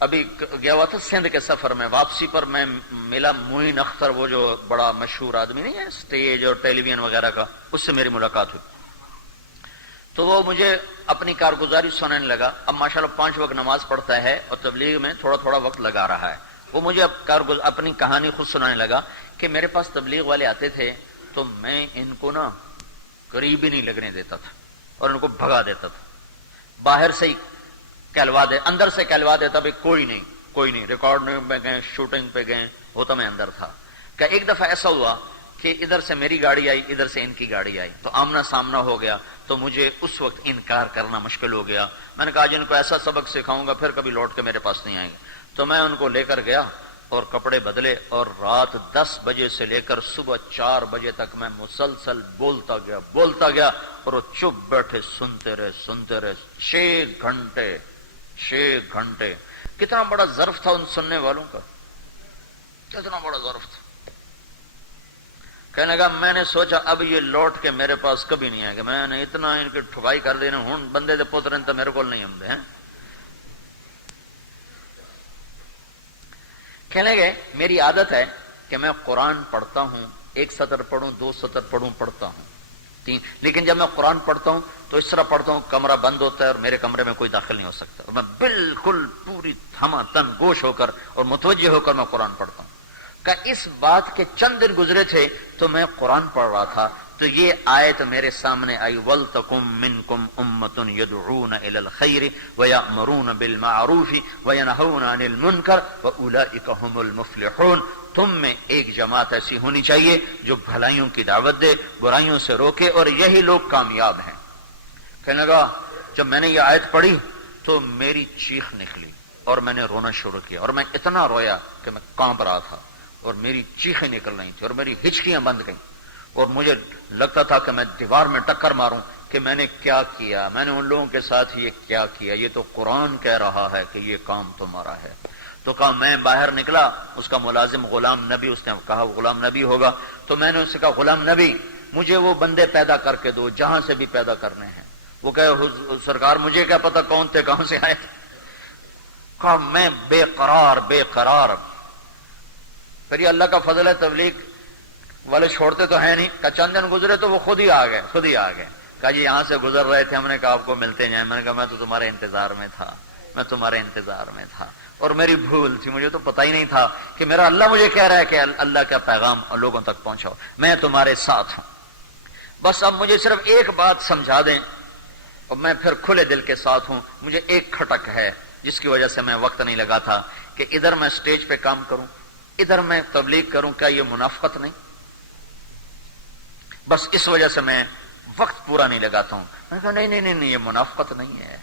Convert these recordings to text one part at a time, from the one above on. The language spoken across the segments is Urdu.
ابھی گیا ہوا تھا سندھ کے سفر میں، واپسی پر میں ملا معین اختر، وہ جو بڑا مشہور آدمی نہیں ہے سٹیج اور ٹیلی ویژن وغیرہ کا، اس سے میری ملاقات ہوئی. تو وہ مجھے اپنی کارگزاری سنانے لگا. اب ماشاءاللہ 5 وقت نماز پڑھتا ہے اور تبلیغ میں تھوڑا تھوڑا وقت لگا رہا ہے. وہ مجھے اپنی کہانی خود سنانے لگا کہ میرے پاس تبلیغ والے آتے تھے تو میں ان کو نا قریب ہی نہیں لگنے دیتا تھا اور ان کو بھگا دیتا تھا. باہر سے ہی کہلوا دے، اندر سے کہلوا دیتا بھائی کوئی نہیں، ریکارڈنگ پہ گئے، شوٹنگ پہ گئے، ہوتا میں اندر تھا. کہ ایک دفعہ ایسا ہوا کہ ادھر سے میری گاڑی آئی، ادھر سے ان کی گاڑی آئی، تو آمنا سامنا ہو گیا. تو مجھے اس وقت انکار کرنا مشکل ہو گیا. میں نے کہا جن کو ایسا سبق سکھاؤں گا پھر کبھی لوٹ کے میرے پاس نہیں آئیں گے. تو میں ان کو لے کر گیا اور کپڑے بدلے، اور رات 10 بجے سے لے کر صبح 4 بجے تک میں مسلسل بولتا گیا اور وہ چپ بیٹھے سنتے رہے 6 گھنٹے. کتنا بڑا ظرف تھا ان سننے والوں کا، کتنا بڑا ظرف تھا. کہنے لگا میں نے سوچا اب یہ لوٹ کے میرے پاس کبھی نہیں آئے گا. میں نے اتنا ان کی ٹھکائی کر دینا، ہوں بندے دے پتر تو میرے کو نہیں ہوں ہیں. کہنے گئے میری عادت ہے کہ میں قرآن پڑھتا ہوں، 1 سطر پڑھوں، 2 سطر پڑھوں، پڑھتا ہوں 3، لیکن جب میں قرآن پڑھتا ہوں تو اس طرح پڑھتا ہوں کمرہ بند ہوتا ہے اور میرے کمرے میں کوئی داخل نہیں ہو سکتا، اور میں بالکل پوری تھما تن گوش ہو کر اور متوجہ ہو کر میں قرآن پڑھتا ہوں. کہ اس بات کے چند دن گزرے تھے تو میں قرآن پڑھ رہا تھا تو یہ آیت میرے سامنے آئی، وَلْتَكُمْ مِنْكُمْ أُمَّةٌ يَدْعُونَ إِلَى الْخَيْرِ وَيَأْمُرُونَ بِالْمَعْرُوفِ وَيَنْهَوْنَ عَنِ الْمُنْكَرِ وَأُولَئِكَ هُمُ الْمُفْلِحُونَ. تم میں ایک جماعت ایسی ہونی چاہیے جو بھلائیوں کی دعوت دے، برائیوں سے روکے، اور یہی لوگ کامیاب ہیں. کہنے لگا جب میں نے یہ آیت پڑھی تو میری چیخ نکلی اور میں نے رونا شروع کیا، اور میں اتنا رویا کہ میں کانپ رہا تھا اور میری چیخیں نکل رہی تھیں اور میری ہچکیاں بند گئیں، اور مجھے لگتا تھا کہ میں دیوار میں ٹکر ماروں کہ میں نے کیا کیا، میں نے ان لوگوں کے ساتھ یہ کیا کیا، یہ تو قرآن کہہ رہا ہے کہ یہ کام تمہارا ہے. تو کہا میں باہر نکلا، اس کا ملازم غلام نبی، اس نے کہا غلام نبی ہوگا، تو میں نے اس سے کہا غلام نبی مجھے وہ بندے پیدا کر کے دو جہاں سے بھی پیدا کرنے ہیں. وہ کہے سرکار مجھے کیا پتا کون تھے، کہاں سے آئے. کہا میں بے قرار. پھر یہ اللہ کا فضل ہے، تبلیغ والے چھوڑتے تو ہیں نہیں. کہ چند دن گزرے تو وہ خود ہی آ گئے. کہا جی یہاں سے گزر رہے تھے، ہم نے کہا آپ کو ملتے جائیں. میں نے کہا میں تو تمہارے انتظار میں تھا اور میری بھول تھی، مجھے تو پتہ ہی نہیں تھا کہ میرا اللہ مجھے کہہ رہا ہے کہ اللہ کا پیغام لوگوں تک پہنچاؤ، میں تمہارے ساتھ ہوں. بس اب مجھے صرف ایک بات سمجھا دیں اور میں پھر کھلے دل کے ساتھ ہوں. مجھے ایک کھٹک ہے جس کی وجہ سے میں وقت نہیں لگا تھا کہ ادھر میں سٹیج پہ کام کروں، ادھر میں تبلیغ کروں. کیا یہ منافقت نہیں؟ بس اس وجہ سے میں وقت پورا نہیں لگاتا ہوں. میں نے کہا نہیں یہ منافقت نہیں ہے،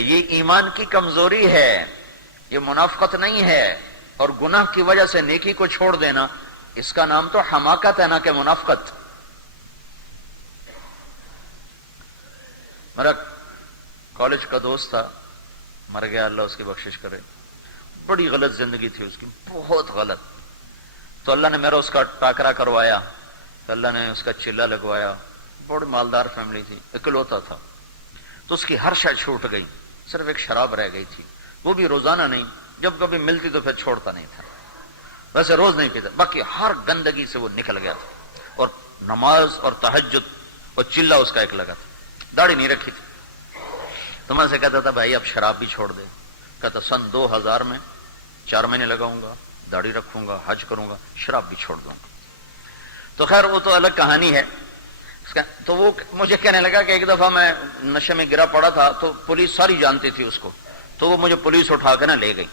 یہ ایمان کی کمزوری ہے، یہ منافقت نہیں ہے. اور گناہ کی وجہ سے نیکی کو چھوڑ دینا، اس کا نام تو حماقت ہے، نہ کہ منافقت. میرا کالج کا دوست تھا، مر گیا، اللہ اس کی بخشش کرے. بڑی غلط زندگی تھی اس کی، بہت غلط. تو اللہ نے میرا اس کا ٹاکرا کروایا، تو اللہ نے اس کا چلہ لگوایا. بڑی مالدار فیملی تھی، اکلوتا تھا. تو اس کی ہر شے چھوٹ گئی، صرف ایک شراب رہ گئی تھی، وہ بھی روزانہ نہیں، جب کبھی ملتی تو پھر چھوڑتا نہیں تھا. ویسے روز نہیں پیتا، باقی ہر گندگی سے وہ نکل گیا تھا. اور نماز اور تہجد اور چلہ اس کا ایک لگا تھا. داڑھی نہیں رکھی تھی. تو میں سے کہتا تھا بھائی اب شراب بھی چھوڑ دے. کہتا سن 2000 میں 4 مہینے لگاؤں گا، داڑھی رکھوں گا، حج کروں گا، شراب بھی چھوڑ دوں گا. تو خیر وہ تو الگ کہانی ہے. تو وہ مجھے کہنے لگا کہ ایک دفعہ میں نشے میں گرا پڑا تھا، تو پولیس ساری جانتی تھی اس کو، تو وہ مجھے پولیس اٹھا کے نہ لے گئی.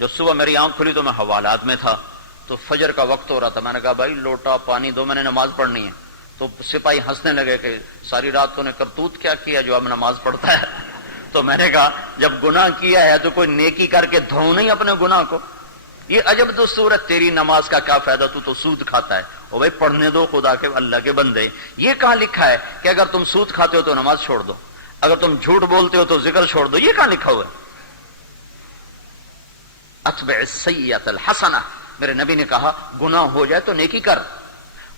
جب صبح میری آنکھ کھلی تو میں حوالات میں تھا. تو فجر کا وقت ہو رہا تھا. میں نے کہا بھائی لوٹا پانی دو، میں نے نماز پڑھنی ہے. تو سپاہی ہنسنے لگے کہ ساری رات تو نے کرتوت کیا کیا جو اب نماز پڑھتا ہے. تو میں نے کہا جب گناہ کیا ہے تو کوئی نیکی کر کے دھو نہیں اپنے گناہ کو. یہ عجب دستور ہے، تیری نماز کا کیا فائدہ، تو سود کھاتا ہے. او بھائی پڑھنے دو خدا کے اللہ کے بندے. یہ کہاں لکھا ہے کہ اگر تم سود کھاتے ہو تو نماز چھوڑ دو، اگر تم جھوٹ بولتے ہو تو ذکر چھوڑ دو؟ یہ کہاں لکھا ہوا ہے؟ اتبع السیئۃ الحسنہ. میرے نبی نے کہا گناہ ہو جائے تو نیکی کر،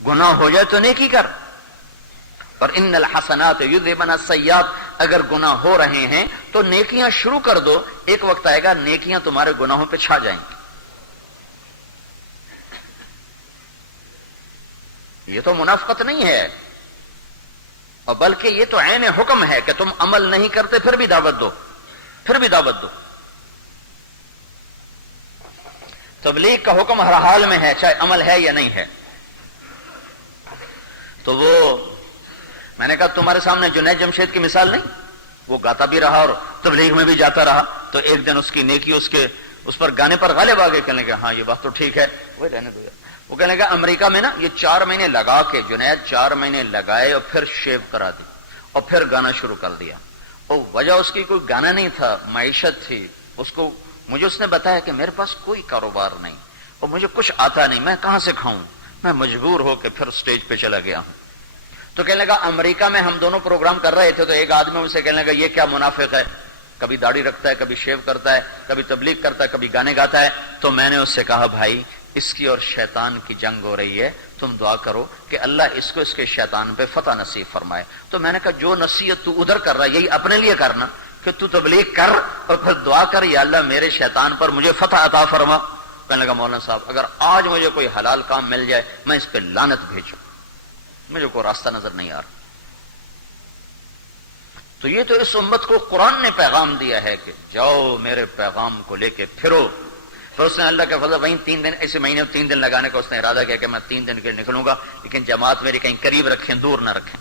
گناہ ہو جائے تو نیکی کر. اور ان الحسنات یذهبن السیئات، اگر گناہ ہو رہے ہیں تو نیکیاں شروع کر دو، ایک وقت آئے گا نیکیاں تمہارے گناہوں پہ چھا جائیں گی۔ یہ تو منافقت نہیں ہے، اور بلکہ یہ تو عین حکم ہے کہ تم عمل نہیں کرتے پھر بھی دعوت دو، پھر بھی دعوت دو۔ تبلیغ کا حکم ہر حال میں ہے، چاہے عمل ہے یا نہیں ہے۔ تو وہ میں نے کہا تمہارے سامنے جنید جمشید کی مثال نہیں، وہ گاتا بھی رہا اور تبلیغ میں بھی جاتا رہا، تو ایک دن اس کی نیکی اس پر گانے پر غالب آ گئے، کہنے لگے ہاں یہ بات تو ٹھیک ہے، وہ رہنے دو یار۔ وہ کہنے لگا امریکہ میں نا یہ 4 مہینے لگا کے، جنید 4 مہینے لگائے اور پھر شیو کرا دی اور پھر گانا شروع کر دیا، اور وجہ اس کی کوئی گانا نہیں تھا، معیشت تھی اس کو۔ مجھے اس نے بتایا کہ میرے پاس کوئی کاروبار نہیں اور مجھے کچھ آتا نہیں، میں کہاں سے کھاؤں، میں مجبور ہو کے پھر سٹیج پہ چلا گیا ہوں۔ تو کہنے لگا امریکہ میں ہم دونوں پروگرام کر رہے تھے، تو ایک آدمی مجھ سے کہنے لگا یہ کیا منافق ہے، کبھی داڑھی رکھتا ہے، کبھی شیو کرتا ہے، کبھی تبلیغ کرتا ہے، کبھی گانے گاتا ہے۔ تو میں نے اس سے کہا بھائی اس کی اور شیطان کی جنگ ہو رہی ہے، تم دعا کرو کہ اللہ اس کو اس کے شیطان پہ فتح نصیب فرمائے۔ تو میں نے کہا جو نصیحت تو ادھر کر رہا ہے یہی اپنے لیے کرنا، کہ تو تبلیغ کر اور پھر دعا کر یا اللہ میرے شیطان پر مجھے فتح عطا فرما۔ کہنے لگا مولانا صاحب اگر آج مجھے کوئی حلال کام مل جائے میں اس پہ لعنت بھیجوں، مجھے کوئی راستہ نظر نہیں آ رہا۔ تو یہ تو اس امت کو قرآن نے پیغام دیا ہے کہ جاؤ میرے پیغام کو لے کے پھرو۔ پھر اس نے اللہ کے فضل وہیں 3 دن ایسے مہینے 3 دن لگانے کا اس نے ارادہ کیا کہ میں 3 دن کے لیے نکلوں گا، لیکن جماعت میری کہیں قریب رکھیں دور نہ رکھیں۔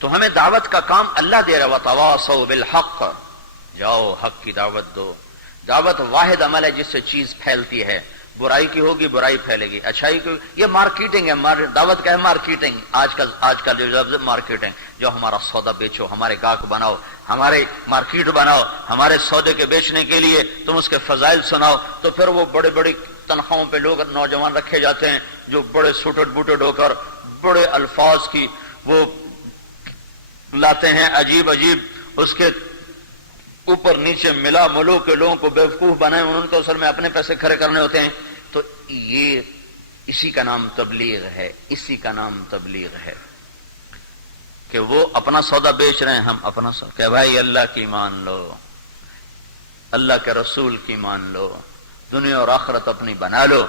تو ہمیں دعوت کا کام اللہ دے رہا، وَتَوَاصَوْا بِالْحَقِّ، جاؤ حق کی دعوت دو۔ دعوت واحد عمل ہے جس سے چیز پھیلتی ہے، برائی کی ہوگی برائی پھیلے گی، اچھائی کی، یہ مارکیٹنگ ہے۔ دعوت کا ہے مارکیٹنگ، آج کل جو لفظ مارکیٹنگ، جو ہمارا سودا بیچو، ہمارے گاہک بناؤ، ہمارے مارکیٹ بناؤ، ہمارے سودے کے بیچنے کے لیے تم اس کے فضائل سناؤ۔ تو پھر وہ بڑے بڑی تنخواہوں پہ لوگ نوجوان رکھے جاتے ہیں جو بڑے سوٹڈ بوٹڈ ہو کر بڑے الفاظ کی وہ لاتے ہیں، عجیب عجیب، اس کے اوپر نیچے ملا ملو کے لوگوں کو بیوقوف بنائے، انہوں کو اصل میں اپنے پیسے کھڑے کرنے ہوتے ہیں۔ تو یہ اسی کا نام تبلیغ ہے، اسی کا نام تبلیغ ہے کہ وہ اپنا سودا بیچ رہے ہیں، ہم اپنا سودا، کہ بھائی اللہ کی مان لو، اللہ کے رسول کی مان لو، دنیا اور آخرت اپنی بنا لو،